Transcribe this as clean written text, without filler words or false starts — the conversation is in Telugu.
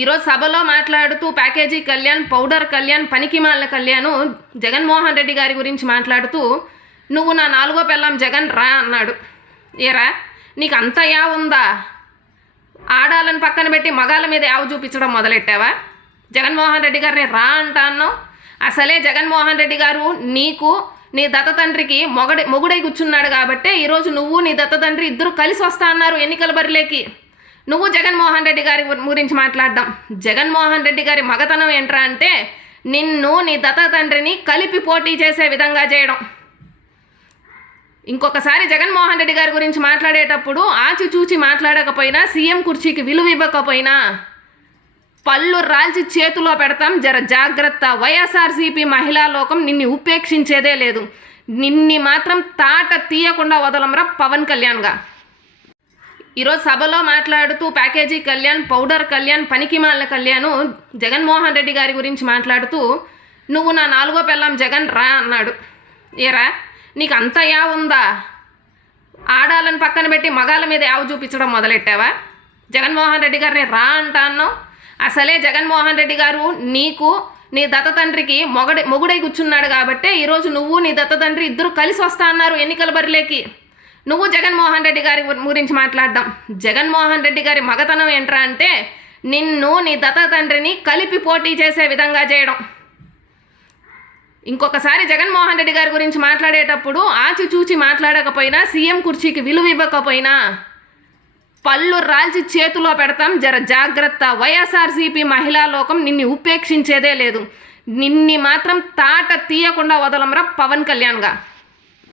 ఈరోజు సభలో మాట్లాడుతూ ప్యాకేజీ కళ్యాణ్, పౌడర్ కళ్యాణ్, పనికిమాలిన కళ్యాణ్ జగన్మోహన్ రెడ్డి గారి గురించి మాట్లాడుతూ నువ్వు నా నాలుగో పెళ్ళాం జగన్ రా అన్నాడు. ఏరా నీకు అంత యావ ఉందా? ఆడాలని పక్కన పెట్టి మగాళ్ళ మీద యావ చూపించడం మొదలెట్టావా? జగన్మోహన్ రెడ్డి గారిని రా అంటా అన్నావు. అసలే జగన్మోహన్ రెడ్డి గారు నీకు నీ దత్త తండ్రికి మొగుడై కూర్చున్నాడు కాబట్టే ఈరోజు నువ్వు నీ దత్త తండ్రి ఇద్దరు కలిసి వస్తా అన్నారు ఎన్నికల బరిలోకి. నువ్వు జగన్మోహన్ రెడ్డి గారి గురించి మాట్లాడదాం. జగన్మోహన్ రెడ్డి గారి మగతనం ఏంట్రా అంటే నిన్ను నీ దత్త తండ్రిని కలిపి పోటీ చేసే విధంగా చేయడం. ఇంకొకసారి జగన్మోహన్ రెడ్డి గారి గురించి మాట్లాడేటప్పుడు ఆచిచూచి మాట్లాడకపోయినా, సీఎం కుర్చీకి విలువ ఇవ్వకపోయినా పళ్ళు రాల్చి చేతిలో పెడతాం, జర జాగ్రత్త. వైఎస్ఆర్సీపీ మహిళా లోకం నిన్ను ఉపేక్షించేదే లేదు. నిన్ని మాత్రం తాట తీయకుండా వదలంరా పవన్ కళ్యాణ్గా. ఈరోజు సభలో మాట్లాడుతూ ప్యాకేజీ కళ్యాణ్, పౌడర్ కళ్యాణ్, పనికిమాలిన కళ్యాణ్ జగన్మోహన్ రెడ్డి గారి గురించి మాట్లాడుతూ నువ్వు నా నాలుగో పెళ్ళాం జగన్ రా అన్నాడు. ఏరా నీకు అంత యావ ఉందా? ఆడాలని పక్కన పెట్టి మగాళ్ళ మీద యావ చూపించడం మొదలెట్టావా? జగన్మోహన్ రెడ్డి గారిని రా అంటా అన్నావు. అసలే జగన్మోహన్ రెడ్డి గారు నీకు నీ దత్త తండ్రికి మొగుడై కూర్చున్నాడు కాబట్టే ఈరోజు నువ్వు నీ దత్త తండ్రి ఇద్దరు కలిసి వస్తా అన్నారు ఎన్నికల బరిలోకి. నువ్వు జగన్మోహన్ రెడ్డి గారి గురించి మాట్లాడదాం. జగన్మోహన్ రెడ్డి గారి మగతనం ఏంట్రా అంటే నిన్ను నీ దత్త తండ్రిని కలిపి పోటీ చేసే విధంగా చేయడం. ఇంకొకసారి జగన్మోహన్ రెడ్డి గారి గురించి మాట్లాడేటప్పుడు ఆచిచూచి మాట్లాడకపోయినా, సీఎం కుర్చీకి విలువ ఇవ్వకపోయినా పళ్ళు రాల్చి చేతిలో పెడతాం, జర జాగ్రత్త. వైఎస్ఆర్సీపీ మహిళా లోకం నిన్ను ఉపేక్షించేదే లేదు. నిన్ని మాత్రం తాట తీయకుండా వదలంరా పవన్ కళ్యాణ్గా.